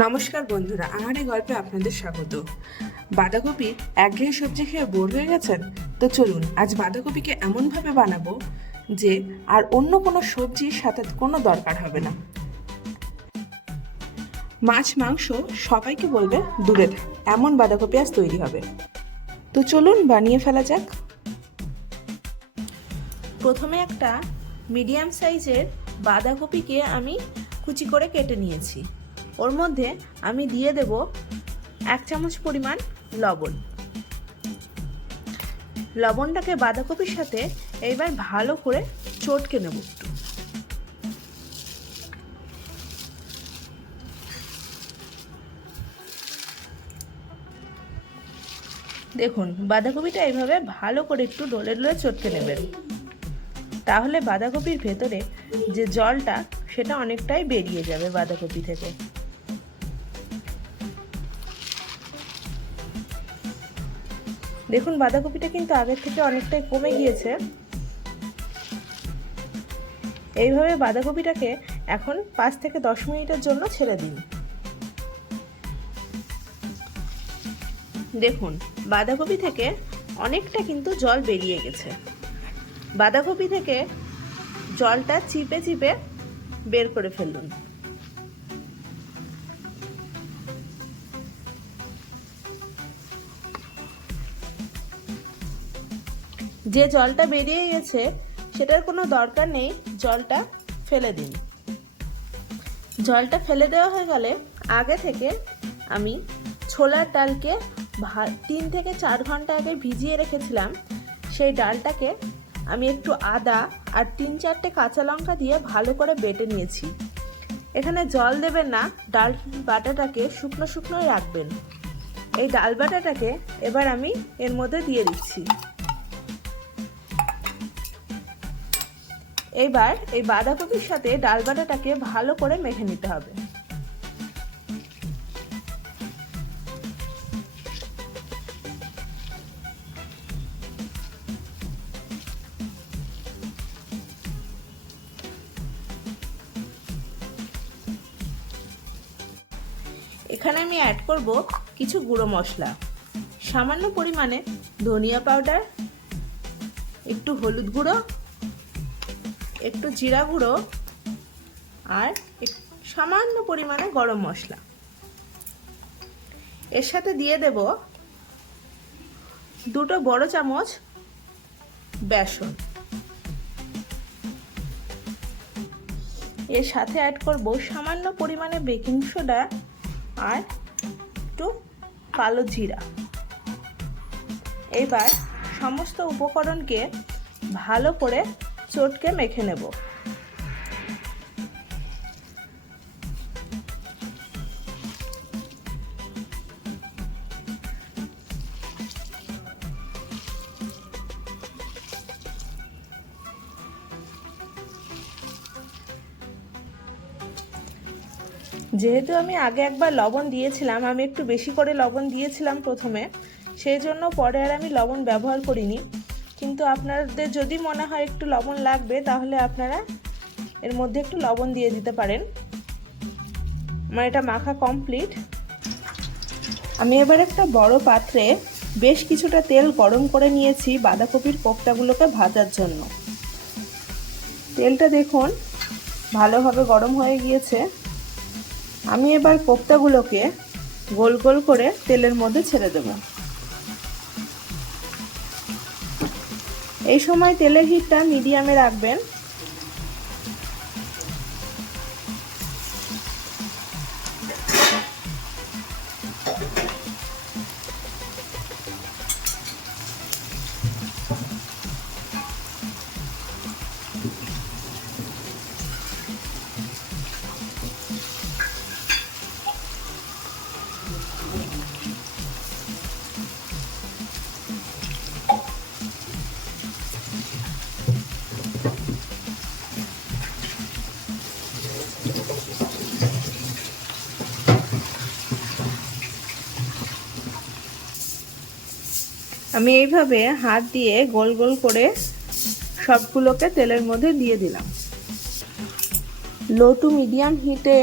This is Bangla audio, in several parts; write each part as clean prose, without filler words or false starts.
নমস্কার বন্ধুরা, আমার এই গল্পে আপনাদের স্বাগত। বাঁধাকপি একঘেয়ে সবজি খেয়ে বোর হয়ে গেছেন? তো চলুন আজ বাঁধাকপিকে এমনভাবে বানাবো যে আর অন্য কোনো সবজির সাথে কোনো দরকার হবে না। মাছ মাংস সবাইকে বলবে দূরে থাক, এমন বাঁধাকপি আজ তৈরি হবে। তো চলুন বানিয়ে ফেলা যাক। প্রথমে একটা মিডিয়াম সাইজের বাঁধাকপিকে আমি কুচি করে কেটে নিয়েছি। ওর মধ্যে আমি দিয়ে দেব 1 চামচ পরিমাণ লবণ। লবণটাকে বাঁধাকপির সাথে এইবার ভালো করে চটকে নেব একটু। দেখুন, বাঁধাকপিটা এইভাবে ভালো করে একটু ডলে ডলে চটকে নেবেন, তাহলে বাঁধাকপির ভেতরে যে জলটা সেটা অনেকটাই বেরিয়ে যাবে বাঁধাকপি থেকে। দেখুন, বাঁধাকপিটা কিন্তু আগের থেকে অনেকটাই কমে গিয়েছে। এইভাবে বাঁধাকপিটাকে এখন 5 থেকে 10 মিনিটের জন্য ছেড়ে দিন। দেখুন, বাঁধাকপি থেকে অনেকটা কিন্তু জল বেরিয়ে গেছে। বাঁধাকপি থেকে জলটা চিপে চিপে বের করে ফেলুন। যে জলটা বেরিয়ে গেছে সেটার কোনো দরকার নেই, জলটা ফেলে দিন। জলটা ফেলে দেওয়া হয়ে গেলে আগে থেকে আমি ছোলার ডালকে 3 থেকে 4 ঘন্টা আগে ভিজিয়ে রেখেছিলাম। সেই ডালটাকে আমি একটু আদা আর 3-4টে কাঁচা লঙ্কা দিয়ে ভালো করে বেটে নিয়েছি। এখানে জল দেবেন না, ডাল বাটাটাকে শুকনো শুকনোই রাখবেন। এই ডাল বাটাটাকে এবার আমি এর মধ্যে দিয়ে দিচ্ছি। এইবার এই বাঁধাকপির সাথে ডাল বাটাটাকে ভালো করে মেখে নিতে হবে। এখানে আমি অ্যাড করব কিছু গুঁড়ো মশলা, সামান্য পরিমাণে ধনিয়া পাউডার, একটু হলুদ গুঁড়ো, একটু জিরা গুঁড়ো আর সামান্য পরিমাণে গরম মশলা। এর সাথে দিয়ে দেব 2 বড় চামচ বেসন। এর সাথে অ্যাড করব সামান্য পরিমাণে বেকিং সোডা আর একটু কালো জিরা। এবার সমস্ত উপকরণকে ভালো করে চটকে মেখে নেব। যেহেতু আমি আগে একবার লবণ দিয়েছিলাম, আমি একটু বেশি করে লবণ দিয়েছিলাম প্রথমে, সেই জন্য পরে আর আমি লবণ ব্যবহার করিনি। কিন্তু আপনাদের যদি মনে হয় একটু লবণ লাগবে তাহলে আপনারা এর মধ্যে একটু লবণ দিয়ে দিতে পারেন। আমার এটা মাখা কমপ্লিট। আমি এবার একটা বড় পাত্রে বেশ কিছুটা তেল গরম করে নিয়েছি বাঁধাকপির কোফতাগুলোকে ভাজার জন্য। তেলটা দেখুন ভালোভাবে গরম হয়ে গিয়েছে। আমি এবার কোফতাগুলোকে গোল গোল করে তেলের মধ্যে ছেড়ে দেব। এই সময় তেলের হিটটা মিডিয়ামে রাখবেন। আমি এইভাবে হাত দিয়ে গোল গোল করে সবগুলোকে তেলের মধ্যে দিয়ে দিলাম। লো টু মিডিয়াম হিটে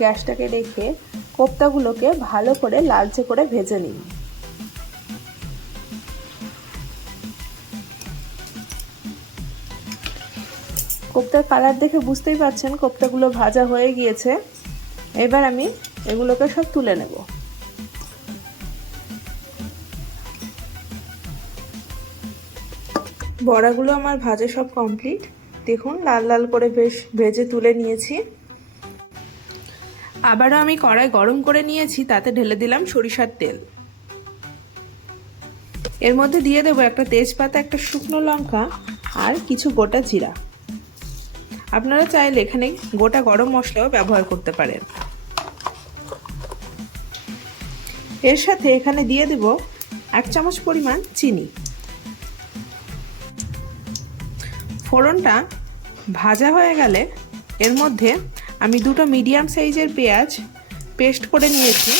গ্যাসটাকে রেখে কোপ্তাগুলোকে ভালো করে লালচে করে ভেজে নিন। কোপ্তার কালার দেখে বুঝতেই পারছেন কোপ্তাগুলো ভাজা হয়ে গিয়েছে। এবার আমি এগুলোকে সব তুলে নেব। বড়াগুলো আমার ভাজা সব কমপ্লিট। দেখুন লাল লাল করে বেশ ভেজে তুলে নিয়েছি। আবারও আমি কড়াই গরম করে নিয়েছি, তাতে ঢেলে দিলাম সরিষার তেল। এর মধ্যে দিয়ে দেবো একটা তেজপাতা, একটা শুকনো লঙ্কা আর কিছু গোটা জিরা। আপনারা চাইলে এখানে গোটা গরম মশলাও ব্যবহার করতে পারেন। এর সাথে এখানে দিয়ে দেব 1 চামচ পরিমাণ চিনি। ফোড়নটা ভাজা হয়ে গেলে এর মধ্যে আমি 2টো মিডিয়াম সাইজের পেঁয়াজ পেস্ট করে নিয়েছি।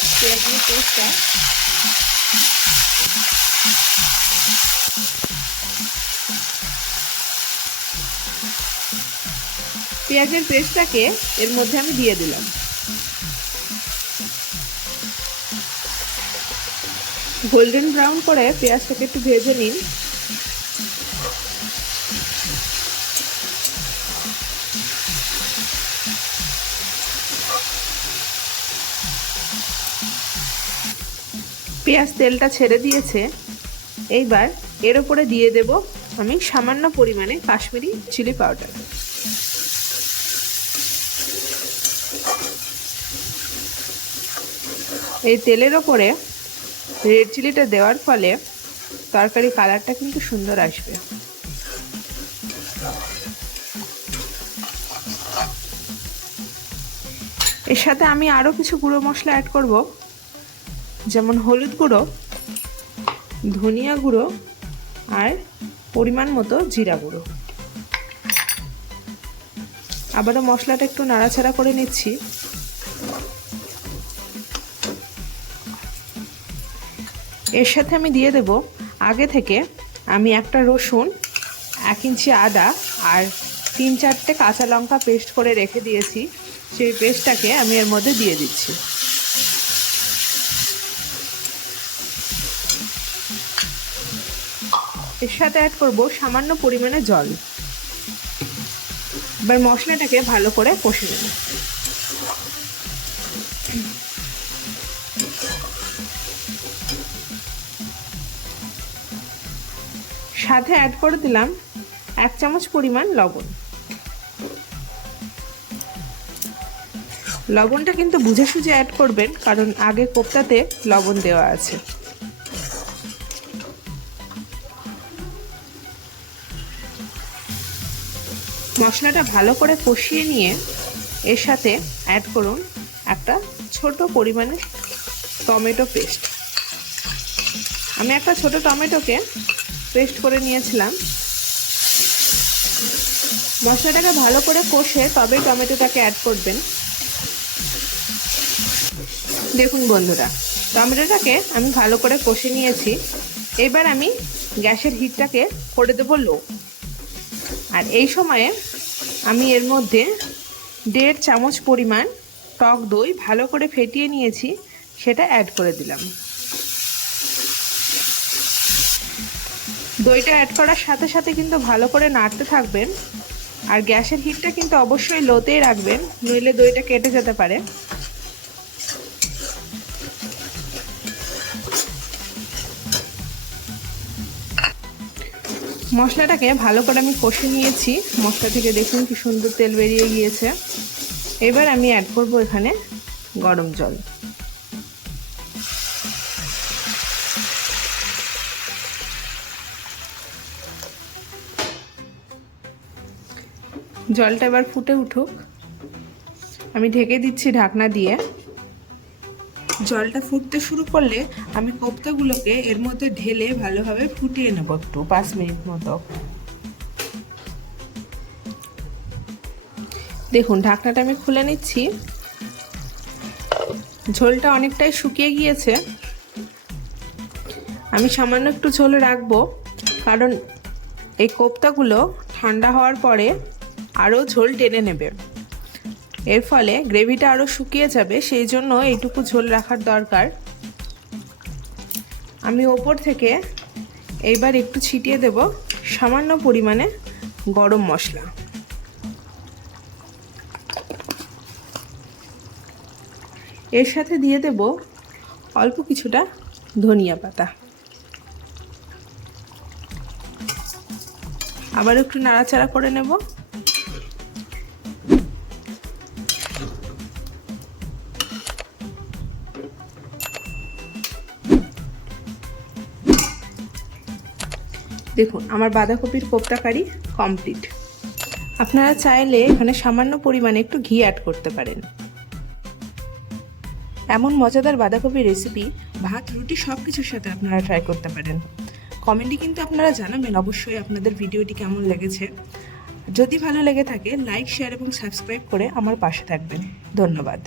পেঁয়াজের পেস্টটাকে এর মধ্যে আমি দিয়ে দিলাম। গোল্ডেন ব্রাউন করে পেঁয়াজটাকে একটু ভেজে নিন। পেঁয়াজ তেলটা ছেড়ে দিয়েছে। এইবার এর উপরে দিয়ে দেব আমি সামান্য পরিমাণে কাশ্মীরি চিলি পাউডার। এই তেলের ওপরে রেড চিলিটা দেওয়ার ফলে তরকারি কালারটা কিন্তু সুন্দর আসবে। এর সাথে আমি আরও কিছু গুঁড়ো মশলা অ্যাড করব, যেমন হলুদ গুঁড়ো, ধনিয়া গুঁড়ো আর পরিমাণ মতো জিরা গুঁড়ো। আবারও মশলাটা একটু নাড়াচাড়া করে নিচ্ছি। এর সাথে আমি দিয়ে দেব আগে থেকে আমি একটা রসুন, 1 ইঞ্চি আদা আর 3-4টে কাঁচা লঙ্কা পেস্ট করে রেখে দিয়েছি। সেই পেস্টটাকে আমি এর মধ্যে দিয়ে দিচ্ছি। এর সাথে অ্যাড করব সামান্য পরিমাণে জল। এবার মশলাটাকে ভালো করে কষে নেব। সাথে অ্যাড করে দিলাম 1 চামচ পরিমাণ লবণ। লবণটা কিন্তু বুঝে সুঝে অ্যাড করবেন, কারণ আগে কোপ্তাতে লবণ দেওয়া আছে। মশলাটা ভালো করে কষিয়ে নিয়ে এর সাথে অ্যাড করুন একটা ছোট পরিমাণে টমেটো পেস্ট। আমি একটা ছোট টমেটোকে পেস্ট করে নিয়েছিলাম। মশলাটাকে ভালো করে কষে তবেই টমেটোটাকে অ্যাড করবেন। দেখুন বন্ধুরা, টমেটোটাকে আমি ভালো করে কষে নিয়েছি। এবার আমি গ্যাসের হিটটাকে করে দেবো লো। আর এই সময়ে আমি এর মধ্যে 1.5 চামচ পরিমাণ টক দই ভালো করে ফেটিয়ে নিয়েছি, সেটা অ্যাড করে দিলাম। দইটা অ্যাড করার সাথে সাথে কিন্তু ভালো করে নাড়তে থাকবেন। আর গ্যাসের হিটটা কিন্তু অবশ্যই লোতেই রাখবেন, নইলে দইটা কেটে যেতে পারে। মশলাটাকে ভালো করে আমি কষে নিয়েছি। মশলা থেকে দেখুন কি সুন্দর তেল বেরিয়ে গিয়েছে। এবার আমি অ্যাড করব এখানে গরম জল। জলটা এবার ফুটে উঠুক। আমি ঢেকে দিচ্ছি ঢাকনা দিয়ে। জলটা ফুটতে শুরু করলে আমি কোপ্তাগুলোকে এর মধ্যে ঢেলে ভালোভাবে ফুটিয়ে নেব একটু 5 মিনিট মতো। দেখুন ঢাকনাটা আমি খুলে নিচ্ছি। ঝোলটা অনেকটাই শুকিয়ে গিয়েছে। আমি সামান্য একটু ঝোল রাখবো, কারণ এই কোপ্তাগুলো ঠান্ডা হওয়ার পরে আরও ঝোল টেনে নেবে। এর ফলে গ্রেভিটা আরও শুকিয়ে যাবে, সেই জন্য এইটুকু ঝোল রাখার দরকার। আমি ওপর থেকে এইবার একটু ছিটিয়ে দেব সামান্য পরিমাণে গরম মশলা। এর সাথে দিয়ে দেব অল্প কিছুটা ধনিয়া পাতা। আবার একটু নাড়াচাড়া করে নেব। দেখুন আমার বাঁধাকপির কোপ্তা কারি কমপ্লিট। আপনারা চাইলে এখানে সামান্য পরিমাণে একটু ঘি অ্যাড করতে পারেন। এমন মজাদার বাঁধাকপি রেসিপি ভাত রুটি সব কিছুর সাথে আপনারা ট্রাই করতে পারেন। কমেন্টে কিন্তু আপনারা জানাবেন অবশ্যই আপনাদের ভিডিওটি কেমন লেগেছে। যদি ভালো লেগে থাকে লাইক, শেয়ার এবং সাবস্ক্রাইব করে আমার পাশে থাকবেন। ধন্যবাদ।